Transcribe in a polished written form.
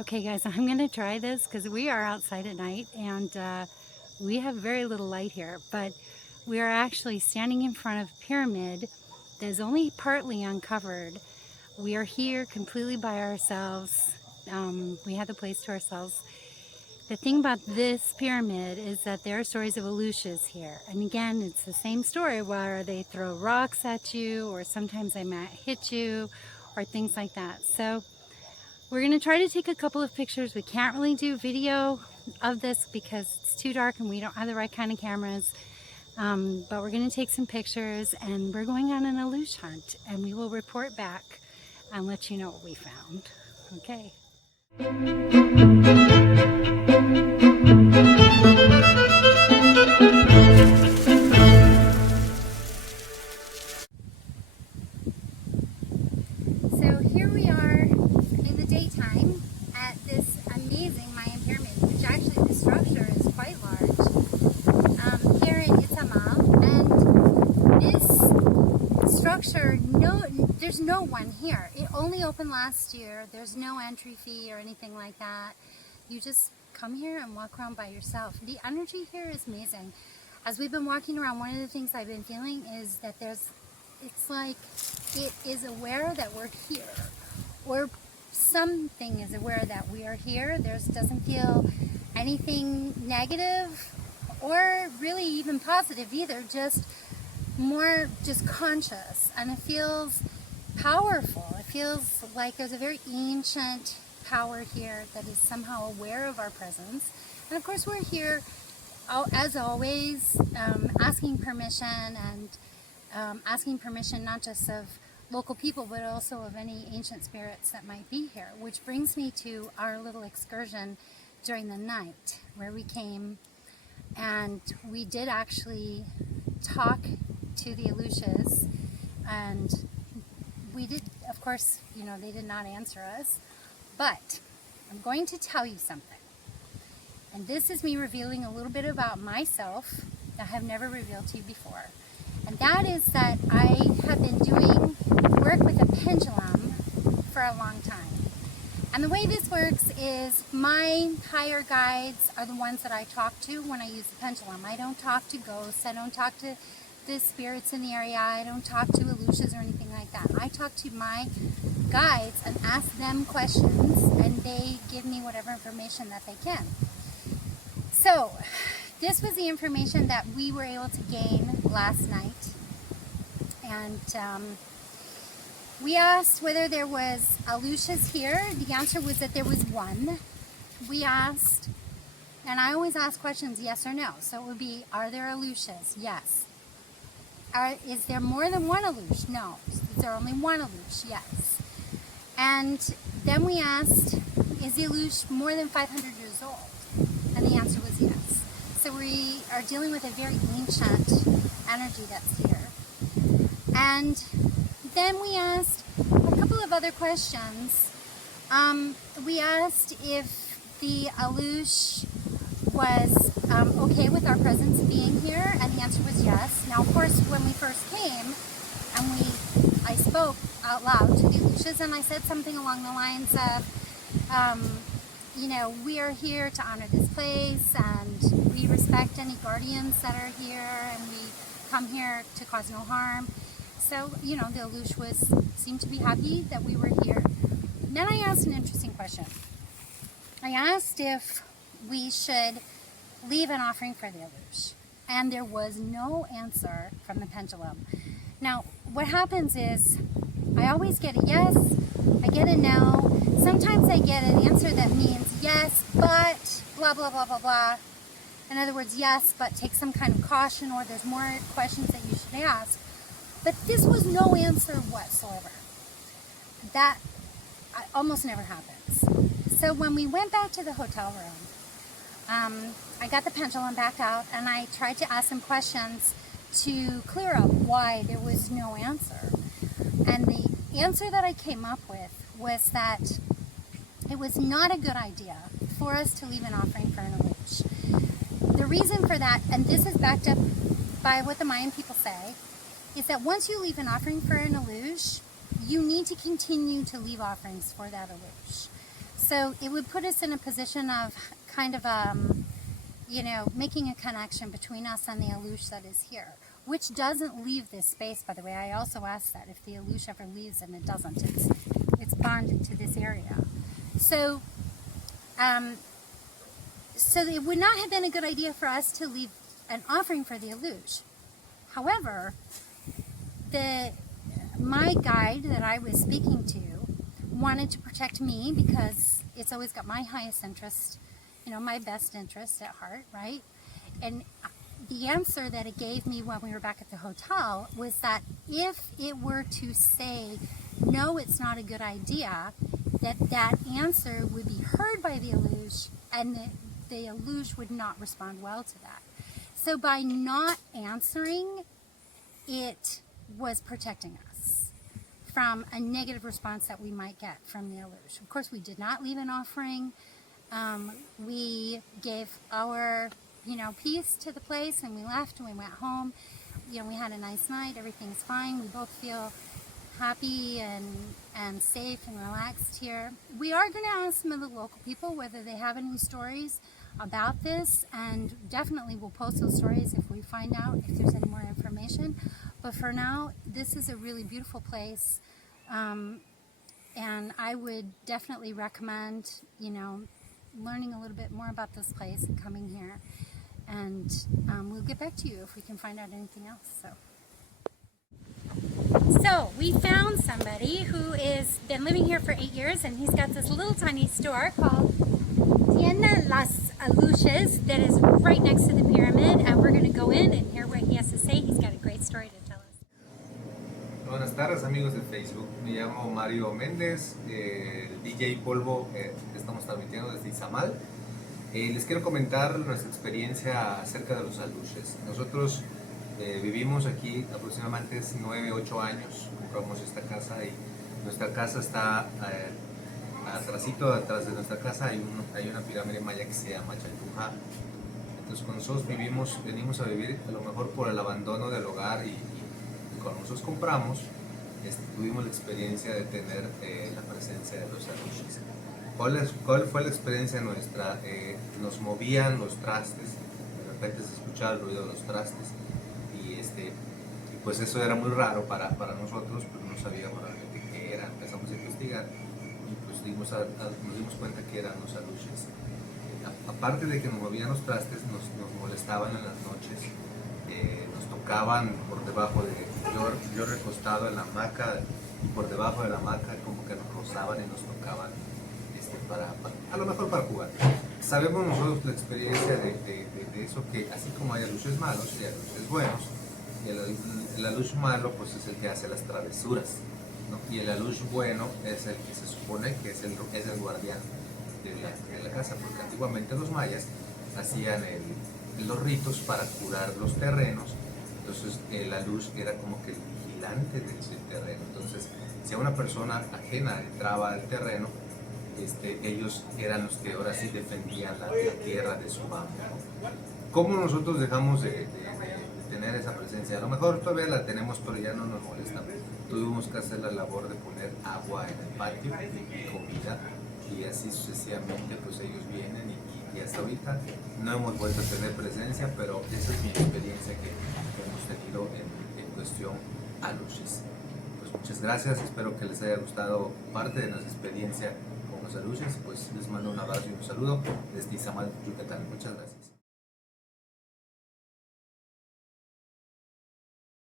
Okay guys, I'm gonna try this because we are outside at night and we have very little light here, but we are actually standing in front of a pyramid that is only partly uncovered. We are here completely by ourselves. We have the place to ourselves. The thing about this pyramid is that there are stories of aluxes here. And again, it's the same story where they throw rocks at you, or sometimes they might hit you, or things like that. So we're going to try to take a couple of pictures. We can't really do video of this because it's too dark and we don't have the right kind of cameras. But we're going to take some pictures and we're going on an alux hunt and we will report back and let you know what we found. Okay. So here we are in the daytime at this amazing Mayan pyramid, which actually the structure is quite large, here in Itzamal. And this structure, there's no one here. It only opened last year. There's no entry fee or anything like that. You just come here and walk around by yourself. The energy here is amazing. As we've been walking around, one of the things I've been feeling is that it's like it is aware that we're here, or something is aware that we are here. There doesn't feel anything negative or really even positive either, just more just conscious, and it feels powerful. It feels like there's a very ancient power here that is somehow aware of our presence. And of course we're here as always, asking permission, and asking permission not just of local people but also of any ancient spirits that might be here, which brings me to our little excursion during the night where we came and we did actually talk to the aluxes, and we did, of course, you know, they did not answer us, but I'm going to tell you something. And this is me revealing a little bit about myself that I have never revealed to you before. And that is that I have been doing work with a pendulum for a long time. And the way this works is my higher guides are the ones that I talk to when I use the pendulum. I don't talk to ghosts, I don't talk to the spirits in the area, I don't talk to aluxes or anything like that. I talk to my guides and ask them questions, and they give me whatever information that they can. So, this was the information that we were able to gain last night, and we asked whether there was aluxes here. The answer was that there was one. We asked, and I always ask questions yes or no, so it would be, are there aluxes? Yes. Is there more than one alux? No. Is there only one alux? Yes. And then we asked, is the alux more than 500 years old? And the answer was yes. So we are dealing with a very ancient energy that's here. And then we asked a couple of other questions. We asked if the alux was okay with our presence being here, and the answer was yes. Now, of course, when we first came, and I spoke out loud to the aluxes, and I said something along the lines of, you know, we are here to honor this place, and we respect any guardians that are here, and we come here to cause no harm. So, you know, the alux seemed to be happy that we were here. Then I asked an interesting question. I asked if we should leave an offering for the alux, and there was no answer from the pendulum. Now, what happens is I always get a yes, I get a no. Sometimes I get an answer that means yes, but blah, blah, blah, blah, blah. In other words, yes, but take some kind of caution, or there's more questions that you should ask. But this was no answer whatsoever. That almost never happens. So when we went back to the hotel room, I got the pendulum back out and I tried to ask some questions to clear up why there was no answer. And the answer that I came up with was that it was not a good idea for us to leave an offering for an alux. The reason for that, and this is backed up by what the Mayan people say, is that once you leave an offering for an alux, you need to continue to leave offerings for that alux. So it would put us in a position of kind of, you know, making a connection between us and the alux that is here, which doesn't leave this space, by the way. I also asked that if the alux ever leaves, and it doesn't. It's bonded to this area. So, so it would not have been a good idea for us to leave an offering for the alux. However, my guide that I was speaking to wanted to protect me because it's always got my highest interest, you know, my best interest at heart, right? And the answer that it gave me when we were back at the hotel was that if it were to say, no, it's not a good idea, that answer would be heard by the alux, and the alux would not respond well to that. So by not answering, it was protecting us from a negative response that we might get from the alux. Of course, we did not leave an offering. We gave our, you know, piece to the place, and we left and we went home. You know, we had a nice night. Everything's fine. We both feel happy and safe and relaxed here. We are going to ask some of the local people whether they have any stories about this, and definitely we'll post those stories if we find out if there's any more information. But for now, this is a really beautiful place, and I would definitely recommend, you know, learning a little bit more about this place and coming here. And we'll get back to you if we can find out anything else. So we found somebody who has been living here for 8 years, and he's got this little tiny store called Tienda Las Aluxes that is right next to the pyramid, and we're going to go in and hear what he has to say. He's got a great story to tell us. Buenas tardes, amigos de Facebook. Me llamo Mario Méndez, DJ Polvo. Estamos transmitiendo desde Itzamal. Les quiero comentar nuestra experiencia acerca de los aluxes. Nosotros vivimos aquí aproximadamente 9-8 años. Compramos esta casa y nuestra casa está atrás de nuestra casa hay una pirámide maya que se llama Chaltujá. Entonces cuando nosotros venimos a vivir, a lo mejor por el abandono del hogar y cuando nosotros compramos, tuvimos la experiencia de tener la presencia de los aluxes. ¿Cuál fue la experiencia nuestra? Nos movían los trastes, de repente se escuchaba el ruido de los trastes y pues eso era muy raro para nosotros, pues no sabíamos realmente qué era. Empezamos a investigar y pues nos dimos cuenta que eran los aluxes. Aparte de que nos movían los trastes, nos molestaban en las noches, nos tocaban por debajo de... Yo recostado en la hamaca, y por debajo de la hamaca como que nos rozaban y nos tocaban a lo mejor para jugar. Sabemos nosotros la experiencia de eso, que así como hay aluxes malos y aluxes buenos, y el alux malo pues es el que hace las travesuras, ¿no? Y el alux bueno es el que se supone que es el guardián de la casa, porque antiguamente los mayas hacían los ritos para curar los terrenos. Entonces el alux era como que el vigilante del terreno. Entonces si a una persona ajena entraba al terreno, ellos eran los que ahora sí defendían la tierra de su mano, ¿no? ¿Cómo nosotros dejamos de tener esa presencia? A lo mejor todavía la tenemos, pero ya no nos molesta. Tuvimos que hacer la labor de poner agua en el patio y comida, y así sucesivamente pues ellos vienen y hasta ahorita no hemos vuelto a tener presencia, pero esa es mi experiencia que hemos tenido en cuestión aluxes. Pues muchas gracias, espero que les haya gustado parte de nuestra experiencia con los aluxes. Pues les mando un abrazo y un saludo desde Itzamal, Yucatán. Muchas gracias.